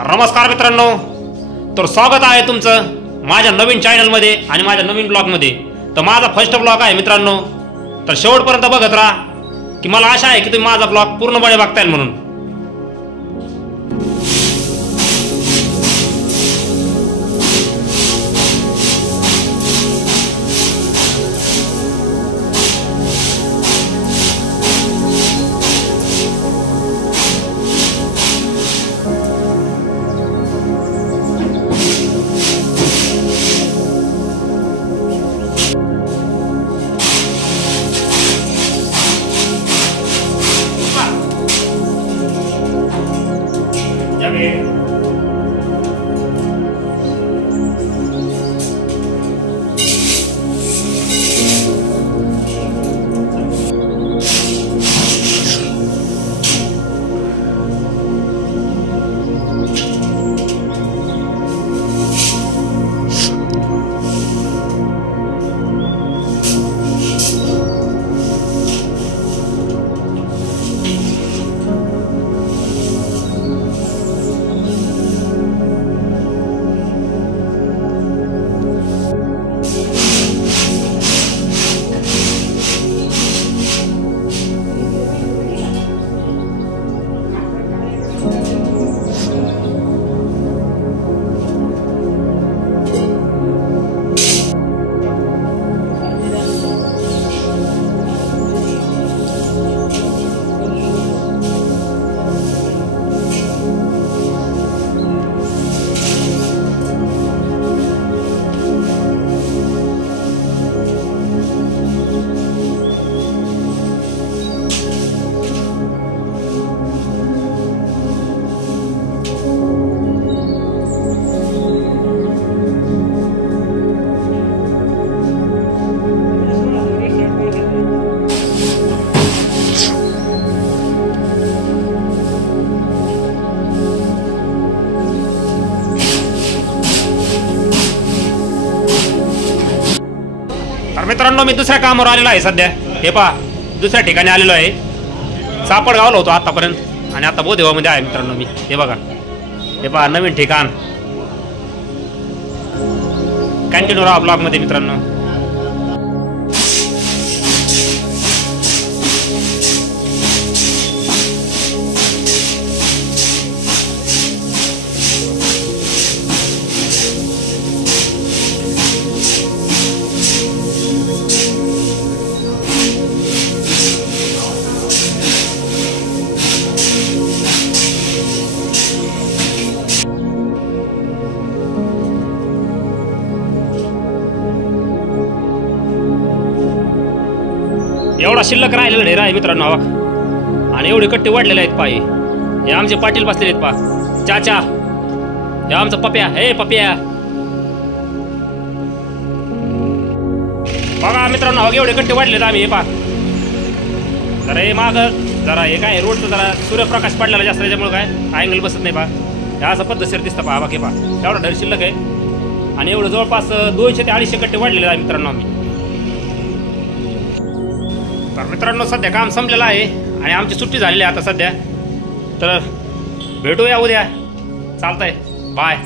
नमस्कार मित्रांनो, तर स्वागत आहे तुमचं माझ्या नवीन चॅनलमध्ये आणि माझ्या नवीन ब्लॉगमध्ये। तर माझा फर्स्ट ब्लॉग आहे मित्रांनो, तर शेवटपर्यंत बघत राहा की मला आशा आहे की तुम्ही माझा ब्लॉग पूर्णपणे बघताल म्हणून। मित्रांनो, मी दुसऱ्या कामावर आलेलो आहे सध्या। हे पहा, दुसऱ्या ठिकाणी आलेलो आहे। सापडगावला होतो आतापर्यंत आणि आता बोधेगावमध्ये आहे मित्रांनो मी। हे बघा, हे पहा नवीन ठिकाण। कंटिन्यू राहा ब्लॉग मध्ये मित्रांनो। एवढा शिल्लक राहिलेला ढेर आहे मित्रांनो हवा, आणि एवढे कट्टे वाढलेले आहेत पायी। हे आमचे पाटील बसलेले आहेत पा, चाचा। हे आमचं पप्या, हे पप्या बघा मित्रांनो, हवा एवढे कट्टे वाढलेत आम्ही। हे पा जरा हे माग जरा हे काय रोडचं जरा सूर्यप्रकाश पडलेला जास्त, त्याच्यामुळे काय अँगल बसत नाही पा। हे असं पद्धतशीर दिसतं पहा बाकी पा, एवढा ढेर शिल्लक आहे आणि एवढं जवळपास 200 ते 250 कट्टे वाढलेले आहे मित्रांनो आम्ही। तर मित्रांनो, सध्या काम संपलेलं आहे आणि आमची सुट्टी झालेली आहे आता सध्या। तर भेटूया उद्या, चालतंय, बाय।